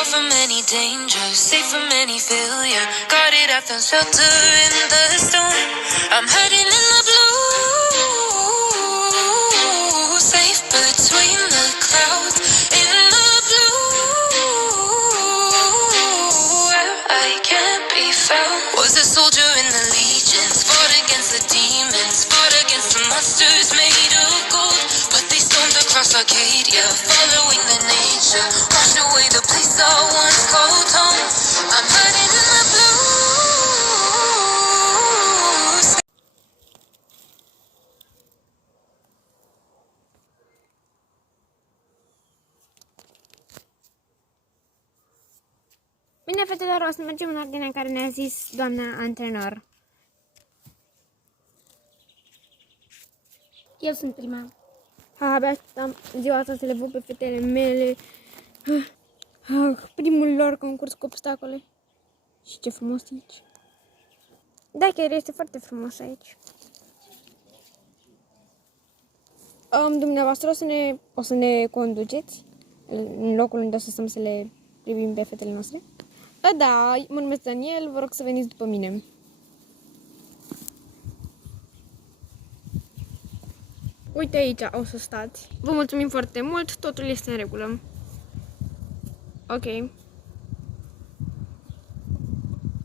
far from any danger, safe from any failure. Guarded, I found shelter in the storm. I'm hiding in the blue, safe between the clouds. In the blue, where I can't be found. Was a soldier in the legions, fought against the demons, fought against the monsters made of gold. But they stormed across Arcadia, following the nature, washed away the place I once called home. I'm hiding in the blue. Bine, fetelor, o să mergem în ordinea în care ne-a zis doamna antrenor. Eu sunt prima. Abia așteptam ziua asta să le văd pe fetele mele. Primul lor concurs cu obstacole. Și ce frumos e aici. Da, chiar este foarte frumos aici. Dumneavoastră o să ne conduceți în locul unde o să stăm să le privim pe fetele noastre? Da, mă numesc Daniel, vă rog să veniți după mine. Uite aici o să stați. Vă mulțumim foarte mult, totul este în regulă. Ok.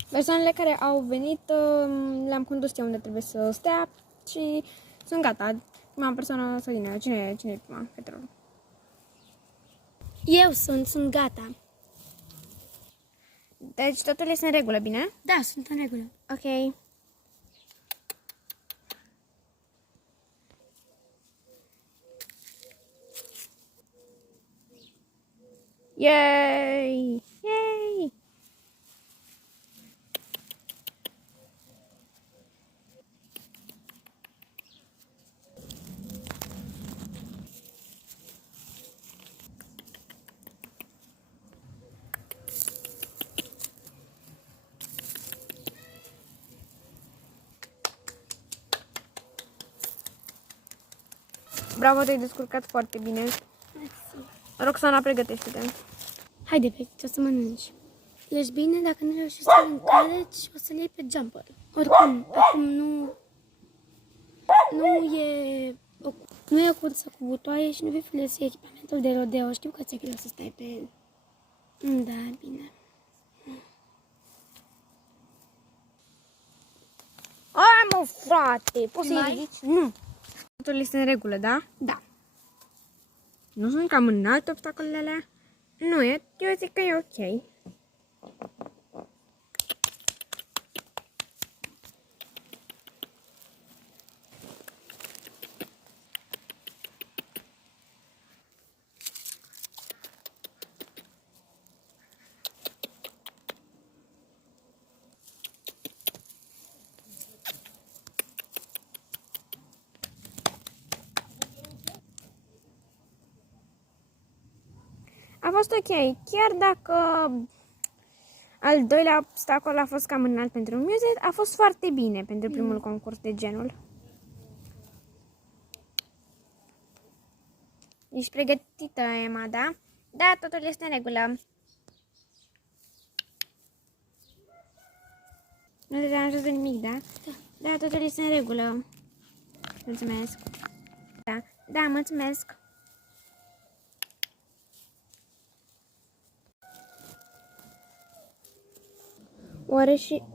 Persoanele care au venit le-am condus eu unde trebuie să stea și sunt gata. Prima persoană să vină. Cine e prima, fetelor? Eu sunt gata. Deci totul este în regulă, bine? Da, sunt în regulă. Ok. Yay! Yay! Bravo, te-ai descurcat foarte bine. Roxana, pregătește-te. Haide, Peti, o să mănânci. Ești bine? Dacă nu reușești să încaleci, o să le iei pe jumper. Oricum, acum nu e o cursă cu butoaie și nu vei folosi echipamentul de rodeo. Știu că ți-e greu să stai pe el. Da, bine. Mă, frate, poți să-i ridici? Nu. Totul este în regulă, da? Da. Nu sunt cam înalte obstacolele alea? Nu e, eu zic că e ok. A fost ok, chiar dacă al doilea obstacol a fost cam înalt pentru Muzet, a fost foarte bine pentru primul concurs de genul. Ești pregătită, Emma, da? Da, totul este în regulă. Nu te deranjează nimic, da? Da, totul este în regulă. Mulțumesc. Da, mulțumesc.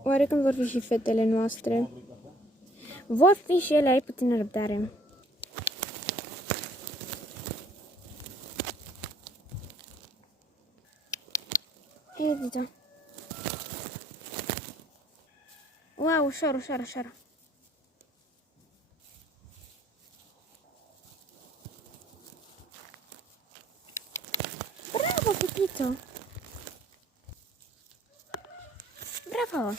Oare când vor fi și fetele noastre? Vor fi și ele, ai puțină răbdare. Edita. Wow, ușor, ușor, ușor. Bravo, Pepito! Bravo!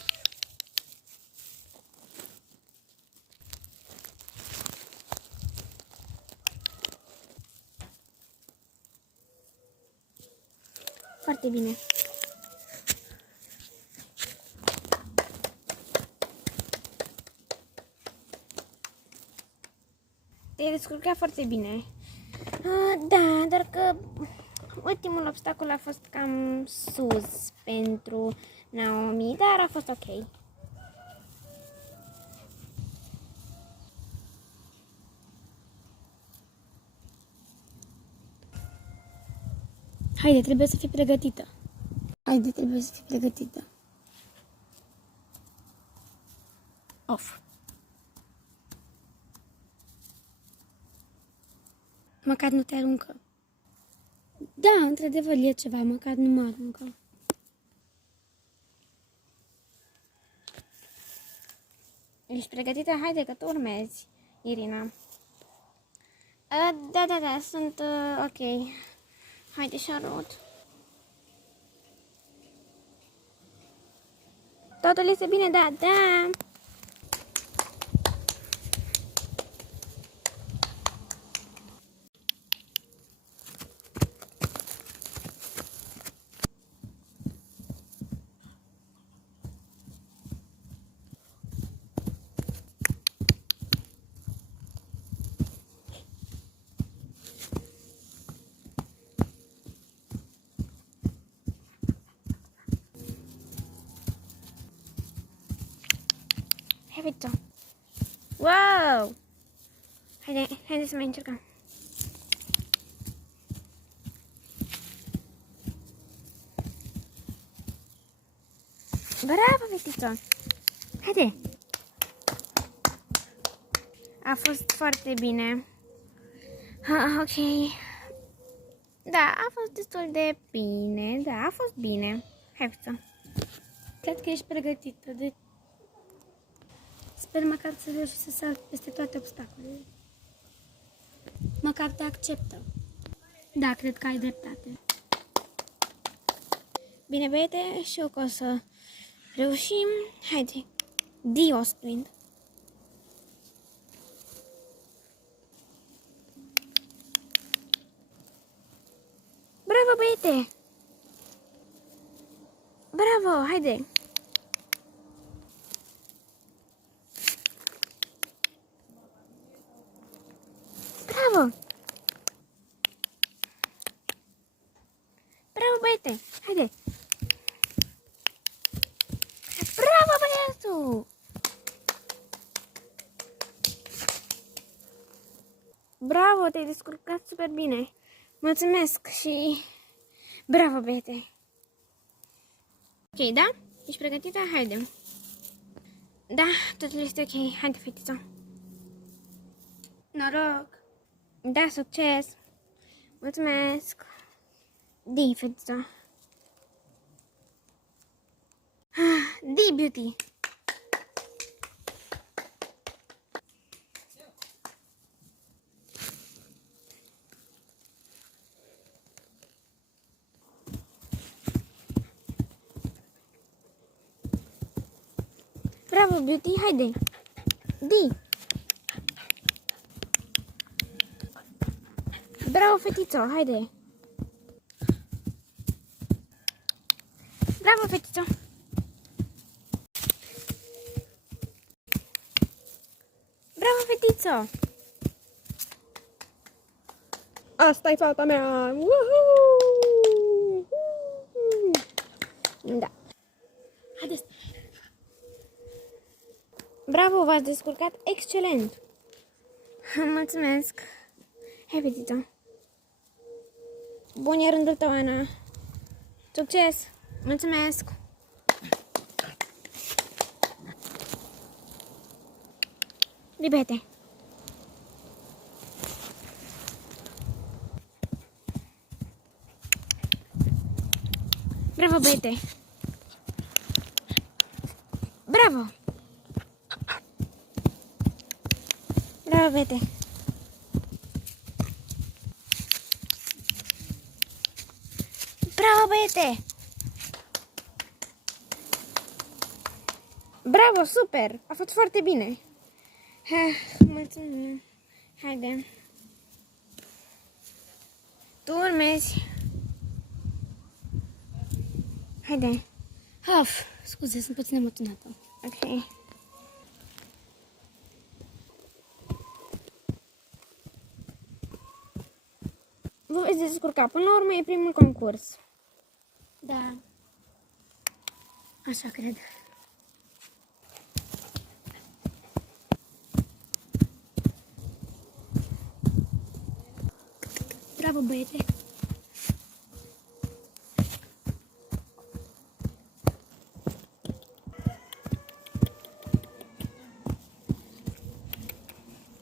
Foarte bine. Te-ai descurcat foarte bine. Da, doar că ultimul obstacol a fost cam sus pentru Naomi, dar a fost ok. Haide, trebuie să fii pregătită. Haide, trebuie să fii pregătită. Off. Măcar nu te aruncă. Da, într-adevăr, e ceva, măcar nu mă aruncă. Ești pregătită? Haide că tu urmezi, Irina. Da, sunt ok. Haide, Charlotte. Totul este bine, da. Hai, Victor. Wow! Haide să mai încercăm. Bravo, Victor! Haide! A fost foarte bine. Ok. Da, a fost destul de bine. Da, a fost bine. Hai, Victor. Cred că ești pregătită, deci sper măcar să reușești să sari peste toate obstacolele. Măcar te acceptă. Da, cred că ai dreptate. Bine, băiete, și eu că o să reușim. Haide. Dio sprint. Bravo, băiete! Bravo, haide! Bravo! Bravo, băiete! Haide! Bravo, băiatul! Bravo, te-ai descurcat super bine! Mulțumesc și... Bravo, băiete! Ok, da? Ești pregătită? Haide! Da, totul este ok. Haide, fetiță! Noroc! Da, succes! Mulțumesc! Di, fetiță! Di, beauty! Bravo, beauty! Haide! Di! Bravo, fetiță! Haide! Bravo, fetiță! Bravo, fetiță! Asta e fata mea! Woohoo! Da. Haideți! Bravo, v-ați descurcat excelent! Mulțumesc! Hai, fetiță! Bun, e rândul tău, Ana! Succes! Mulțumesc! Libete! Bravo, băiete! Bravo! Bravo, băiete! Bravo, băiete! Bravo, super! A fost foarte bine! Mulțumim! Haide! Tu urmezi! Haide! Of, scuze, sunt puțin emoționată. Ok. îți descurca. Până la urmă e primul concurs. Da. Așa cred. Bravo, băiete!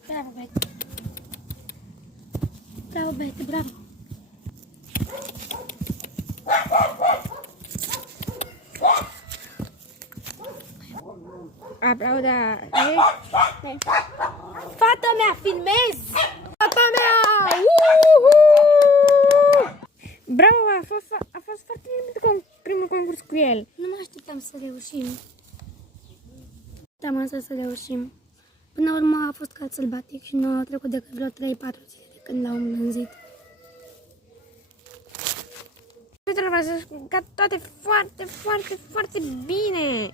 Bravo, băiete! Bravo, băiete, bravo! Aplauda. Fata mea, filmezi! Fata mea! Bravo, a fost foarte bine primul concurs cu el. Nu mă așteptam să reușim. Da, însă să reușim. Până la urmă a fost cal sălbatic și nu a trecut decât vreo 3-4 zile de când l-au învânzit. Trebuie să toate foarte, foarte, foarte bine.